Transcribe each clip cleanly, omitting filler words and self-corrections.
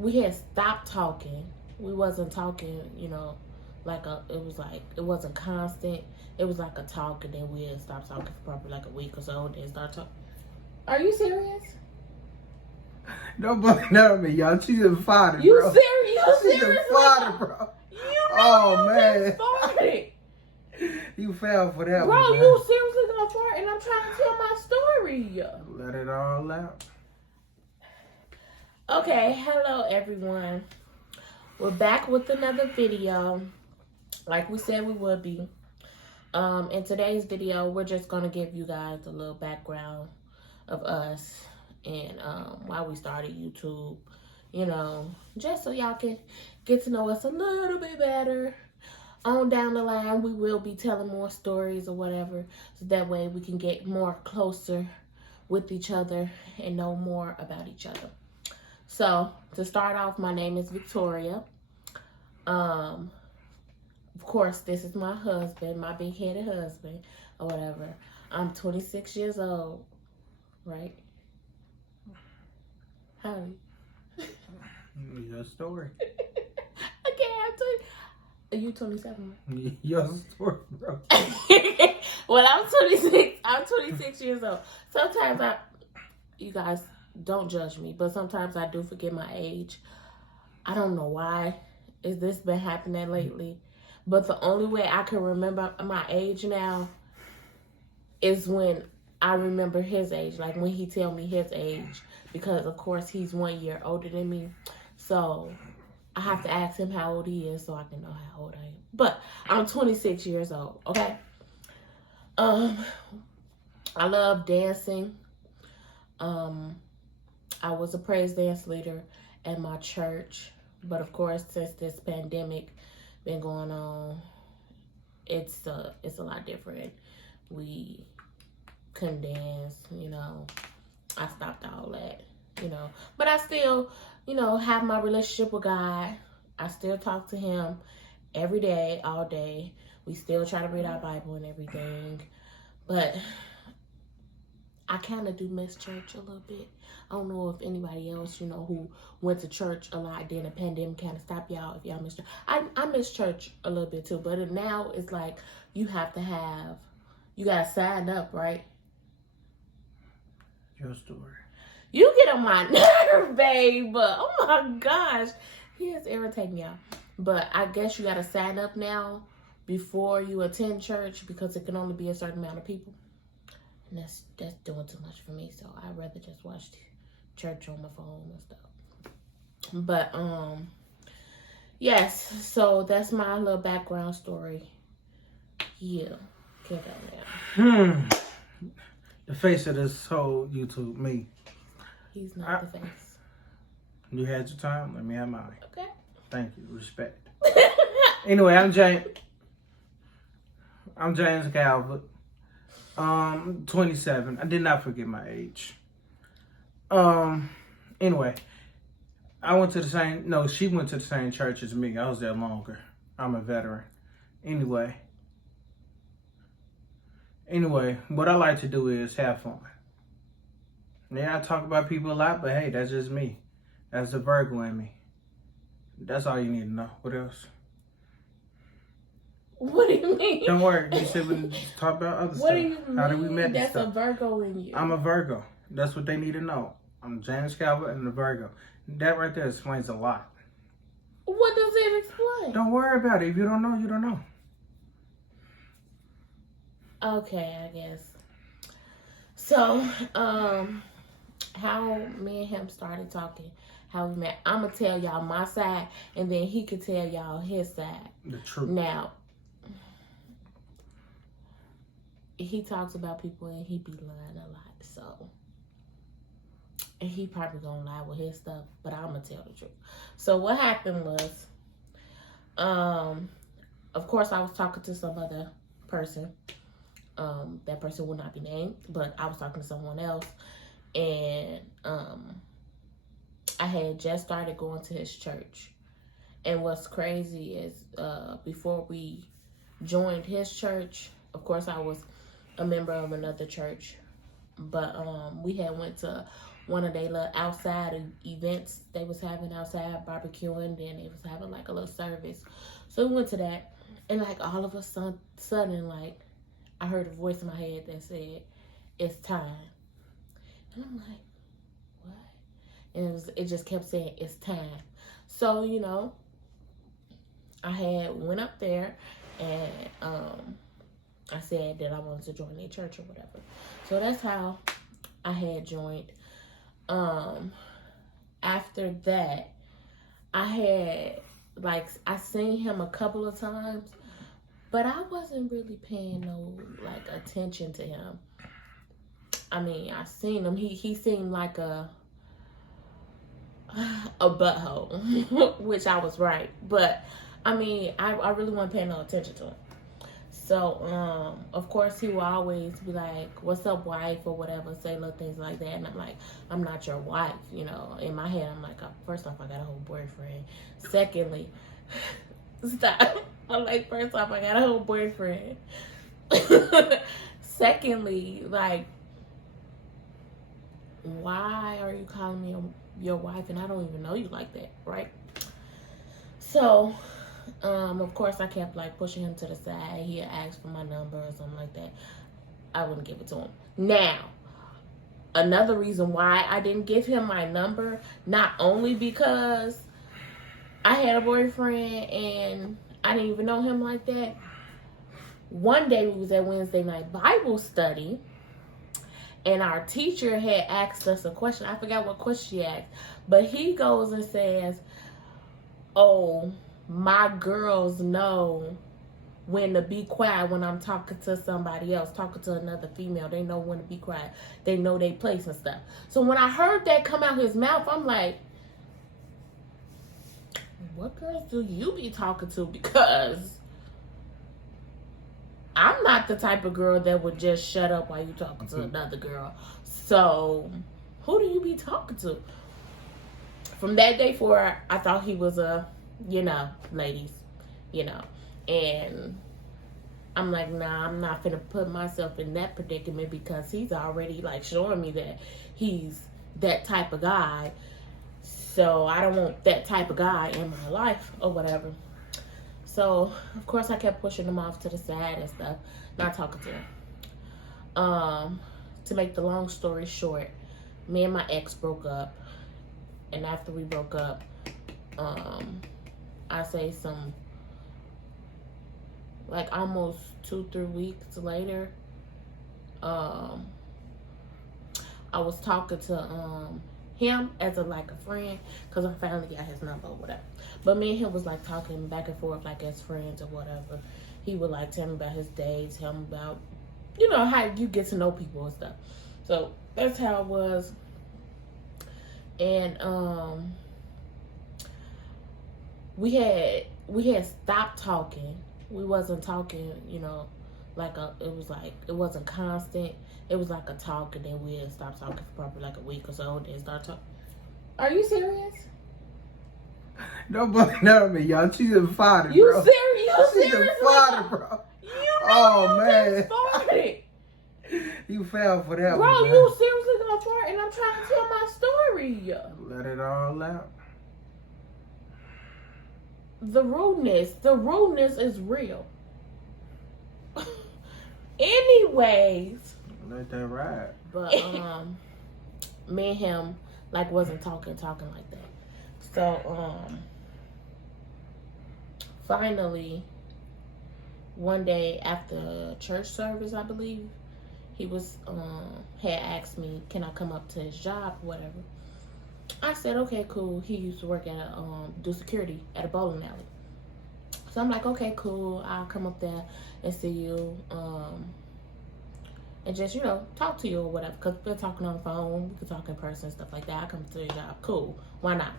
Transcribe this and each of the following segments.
we had stopped talking. We wasn't talking, it wasn't constant. It was like a talk, and then we had stopped talking for probably like a week or so, and then start talking. Are you serious? Don't blame that on me, y'all. She's a fighter, bro. You serious? She's a fighter, bro. You know Oh, you man. just farted. You fell for that Bro, one, man. you seriously gonna fart, and I'm trying to tell my story. Let it all out. Okay, hello everyone. We're back with another video, like we said we would be. In today's video, we're just gonna give you guys a little background of us and why we started YouTube. Just so y'all can get to know us a little bit better. On down the line, we will be telling more stories or whatever, so that way we can get more closer with each other and know more about each other. So, to start off, my name is Victoria. Of course, this is my husband, my big-headed husband, or whatever. I'm 26 years old, right? How old are you? Your story. Okay, I'm 20. Are you 27? Your story, bro. Well, I'm 26. I'm 26 years old. Sometimes you guys don't judge me, but sometimes I do forget my age. I don't know why. Is this been happening lately? But the only way I can remember my age now is when I remember his age, like when he tell me his age, because of course he's 1 year older than me. So I have to ask him how old he is so I can know how old I am. But I'm 26 years old, okay? I love dancing. I was a praise dance leader at my church. But of course, since this pandemic been going on, it's a lot different. We couldn't dance, I stopped all that, But I still, have my relationship with God. I still talk to him every day, all day. We still try to read our Bible and everything. But I kind of do miss church a little bit. I don't know if anybody else, who went to church a lot during the pandemic kind of stopped y'all if y'all miss church. I miss church a little bit too, but now it's like you gotta sign up, right? Your story. You get on my nerve, babe. Oh my gosh. He is irritating y'all. But I guess you gotta sign up now before you attend church because it can only be a certain amount of people. And that's doing too much for me, so I'd rather just watch church on my phone and stuff. But yes, so that's my little background story. Yeah, get on there. The face of this whole YouTube, me. He's not the face. You had your time, let me have mine. Okay. Thank you, respect. Anyway, I'm James Calvert. 27. I did not forget my age. Anyway, she went to the same church as me. I was there longer. I'm a veteran. Anyway, what I like to do is have fun. Yeah, I talk about people a lot, but hey, that's just me. That's the Virgo in me. That's all you need to know. What else? What do you mean? Don't worry. You said we talk about other stuff. What do you mean? How did we met? That's a Virgo in you. I'm a Virgo. That's what they need to know. I'm James Calvert and a Virgo. That right there explains a lot. What does it explain? Don't worry about it. If you don't know, you don't know. Okay, I guess. So, how me and him started talking, how we met. I'm going to tell y'all my side, and then he could tell y'all his side. The truth. Now, he talks about people and he be lying a lot, so. And he probably gonna lie with his stuff, but I'm gonna tell the truth. So what happened was, of course I was talking to some other person. That person will not be named, but I was talking to someone else, and I had just started going to his church. And what's crazy is before we joined his church, of course I was a member of another church, but we had went to one of their little outside events they was having outside, barbecuing. Then they was having like a little service. So we went to that. And like all of a sudden, like I heard a voice in my head that said, "It's time." And I'm like, what? And it just kept saying, "It's time." So, you know, I had went up there and I said that I wanted to join their church or whatever. So that's how I had joined. After that, I had I seen him a couple of times, but I wasn't really paying no like attention to him. I mean, I seen him. He seemed like a butthole, which I was right. But I mean, I really wasn't paying no attention to him. So, of course, he will always be like, "What's up, wife?" or whatever, say little things like that. And I'm like, "I'm not your wife," you know. In my head, I'm like, first off, I got a whole boyfriend. Secondly, stop. I'm like, first off, I got a whole boyfriend. Secondly, like, why are you calling me your wife? And I don't even know you like that, right? So, of course, I kept like pushing him to the side. He had asked for my number or something like that. I wouldn't give it to him. Now, another reason why I didn't give him my number, not only because I had a boyfriend and I didn't even know him like that. One day we was at Wednesday night Bible study, and our teacher had asked us a question. I forgot what question she asked, but he goes and says, "Oh, my girls know when to be quiet when I'm talking to somebody else, talking to another female. They know when to be quiet. They know their place and stuff." So when I heard that come out his mouth, I'm like, what girls do you be talking to? Because I'm not the type of girl that would just shut up while you talking to another girl. So who do you be talking to? From that day forward, I thought he was a, you know, ladies, you know. And I'm like, nah, I'm not finna put myself in that predicament because he's already like showing me that he's that type of guy. So I don't want that type of guy in my life or whatever. So, of course, I kept pushing him off to the side and stuff, not talking to him. To make the long story short, me and my ex broke up. And after we broke up, I say some, like almost 2-3 weeks later, I was talking to him as a friend, because I finally got his number or whatever. But me and him was like talking back and forth like as friends or whatever. He would like tell me about his days, tell me about, you know, how you get to know people and stuff. So that's how it was. And we had stopped talking. We wasn't talking, you know, it wasn't constant. It was like a talk, and then we had stopped talking for probably like a week or so, and then start talking. Are you serious? Don't blame that on me, y'all. She's a fighter, bro. You serious? She's a fighter, bro. You know man. Farted. You fell for that bro, one, man. You seriously gonna fart, and I'm trying to tell my story. Let it all out. The rudeness is real. Anyways. Let that ride. But me and him wasn't talking like that. So finally one day after church service, I believe, he was had asked me, can I come up to his job or whatever. I said, okay, cool. He used to work at do security at a bowling alley. So I'm like, okay, cool. I'll come up there and see you. And just, you know, talk to you or whatever. Because we're talking on the phone. We can talk in person, stuff like that. I come to your job. Cool. Why not?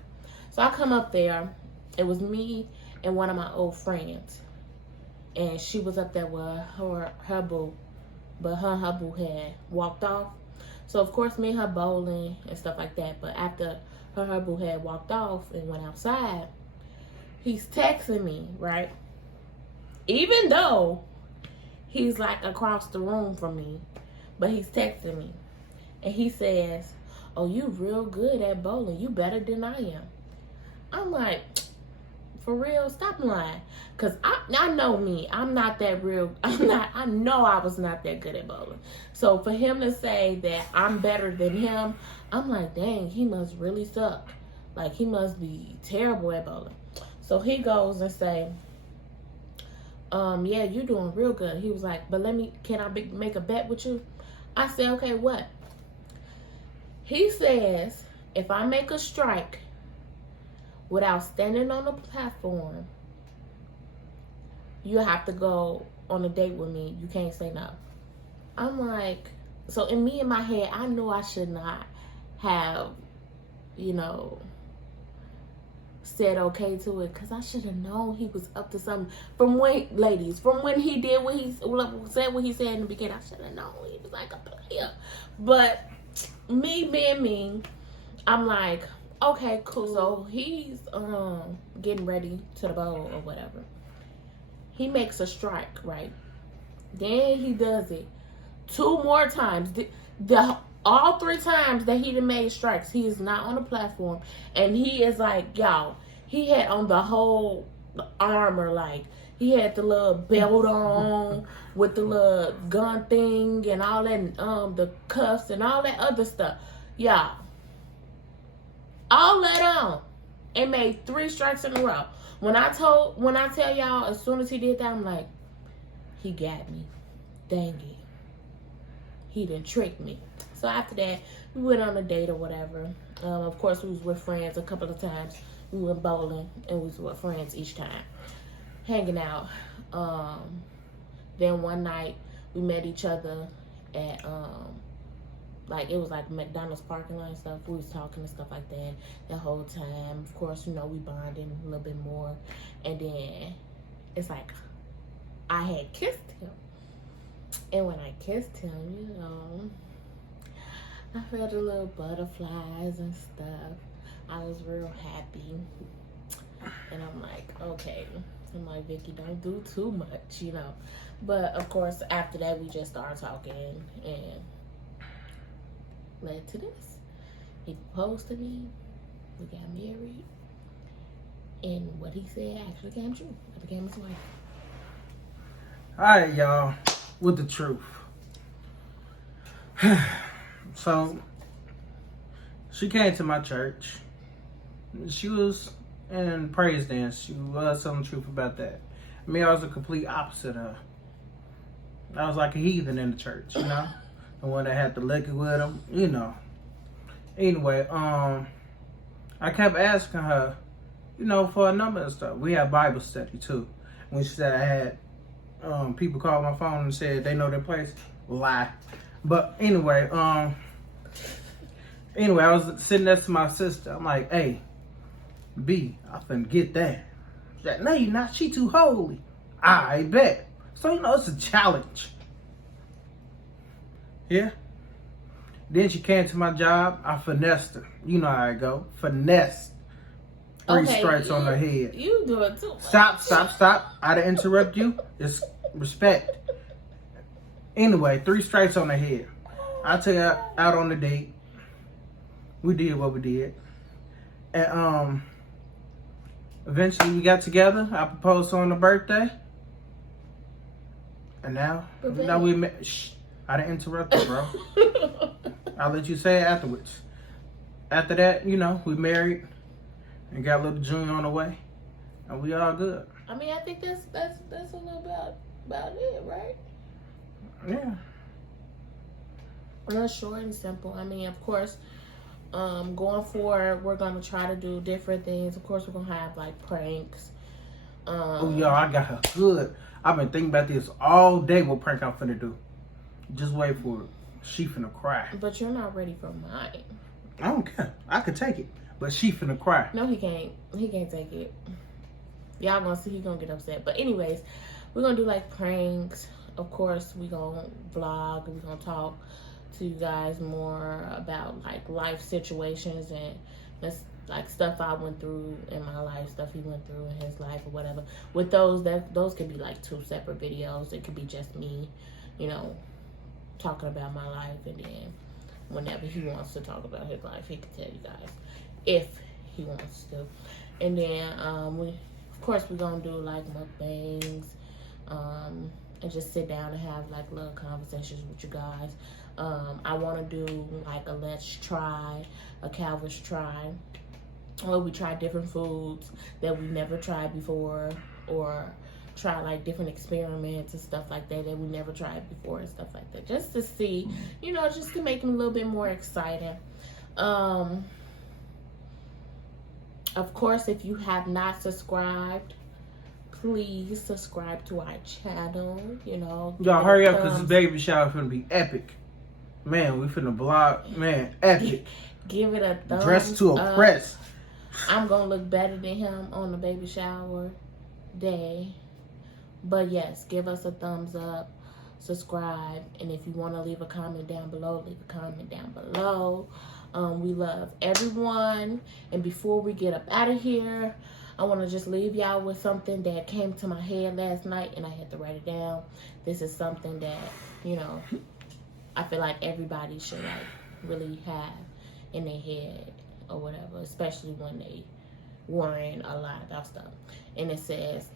So I come up there. It was me and one of my old friends. And she was up there with her boo. But her boo had walked off. So, of course, me and her bowling and stuff like that. But after her boo had walked off and went outside, he's texting me, right? Even though he's like across the room from me, but he's texting me. And he says, oh, you real good at bowling. You better than I am. I'm like, for real? Stop lying. Because I know me. I'm not that real. I know I was not that good at bowling. So for him to say that I'm better than him, I'm like, dang, he must really suck. Like, he must be terrible at bowling. So he goes and say, yeah, you're doing real good. He was like, but can I make a bet with you? I said, okay, what? He says, if I make a strike without standing on the platform, you have to go on a date with me. You can't say no. I'm like, so in my head, I knew I should not have, said okay to it, because I should have known he was up to something. From when he did what he said in the beginning, I should have known he was like a player. But me being me, I'm like, okay, cool. So he's getting ready to the bowl or whatever. He makes a strike, right? Then he does it 2 more times. All 3 times that he done made strikes, he is not on the platform. And he is like, y'all, he had on the whole armor, like, he had the little belt on with the little gun thing and all that, the cuffs and all that other stuff. Y'all, all that on, and made 3 strikes in a row. When I tell y'all, as soon as he did that, I'm like, he got me. Dang it. He done tricked me. So after that, we went on a date or whatever. Of course, we was with friends a couple of times. We went bowling, and we was with friends each time, hanging out. Then one night, we met each other at, it was like McDonald's parking lot and stuff. We was talking and stuff like that the whole time. Of course, we bonded a little bit more. And then it's like I had kissed him. And when I kissed him, I felt a little butterflies and stuff. I was real happy. And I'm like, okay. I'm like, Vicky, don't do too much, But, of course, after that, we just started talking and led to this. He proposed to me. We got married. And what he said actually came true. I became his wife. All right, y'all. With the truth. So, she came to my church. She was in praise dance. She was telling the truth about that. Me, I was the complete opposite of her. I was like a heathen in the church, The one that had the liquor with him, Anyway, I kept asking her, for a number of stuff. We had Bible study too. When she said I had people call my phone and said they know their place, lie. But anyway, I was sitting next to my sister. I'm like, hey, B, I finna get that. She's like, no, you're not. She too holy. I bet. So, it's a challenge. Yeah. Then she came to my job. I finessed her. You know how I go. Finessed. 3 stripes on her head. You do it too much. Stop. I didn't interrupt you. It's respect. Anyway, 3 stripes on her head. I took her out on the date. We did what we did. And eventually we got together. I proposed on her birthday. And now we met. Shh. I didn't interrupt you, bro. I'll let you say it afterwards. After that, we married and got little Junior on the way. And we all good. I mean, I think that's a little about it, right? Yeah. Well, short and simple. I mean, of course, going forward, we're going to try to do different things. Of course, we're going to have, pranks. Y'all, I got her good. I've been thinking about this all day, what prank I'm finna do. Just wait for it. She finna cry. But you're not ready for mine. I don't care. I could take it. But she finna cry. No, he can't. He can't take it. Y'all gonna see he gonna get upset. But anyways, we're gonna do pranks. Of course, we gonna vlog. We're gonna talk to you guys more about life situations and stuff I went through in my life, stuff he went through in his life or whatever. With those could be 2 separate videos. It could be just me, talking about my life, and then whenever he wants to talk about his life, he can tell you guys if he wants to. And then we, of course, we're gonna do like mukbangs, and just sit down and have like little conversations with you guys. I want to do like a let's try, a Calvin's try, where we try different foods that we never tried before, or try like different experiments and stuff like that we never tried before and stuff like that, just to see, you know, just to make them a little bit more exciting. Of course, if you have not subscribed, please subscribe to our channel. You know, y'all hurry up, because this baby shower finna be epic. Man, we finna vlog. Man, epic. Give it a thumbs Dressed to up. impress. I'm gonna look better than him on the baby shower day. But yes, give us a thumbs up, subscribe, and if you want to leave a comment down below, leave a comment down below. We love everyone. And before we get up out of here, I want to just leave y'all with something that came to my head last night, and I had to write it down. This is something that, you know, I feel like everybody should like really have in their head or whatever, especially when they worrying a lot about stuff. And it says,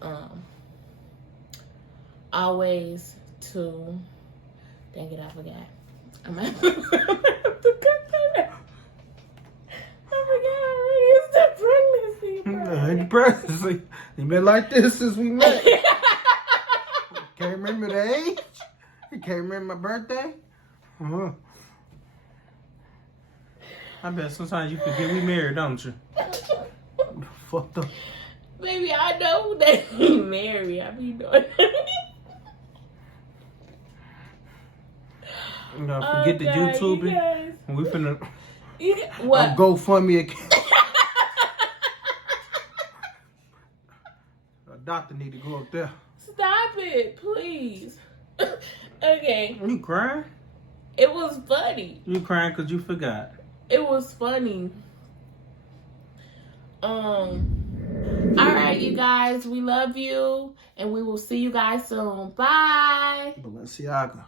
always to, dang it, I forgot. I'm gonna have to cut that out. I forgot already. It's the Pregnancy. You been like this since we met. Can't remember the age? You can't remember my birthday? I bet sometimes you forget we married, don't you? Fucked up. Baby, I know that we married. I be doing You know, forget the YouTube. We finna what? GoFundMe account. A doctor need to go up there. Stop it, please. Okay. You crying? It was funny. You crying because you forgot. It was funny. All right, you guys. We love you, and we will see you guys soon. Bye. Balenciaga.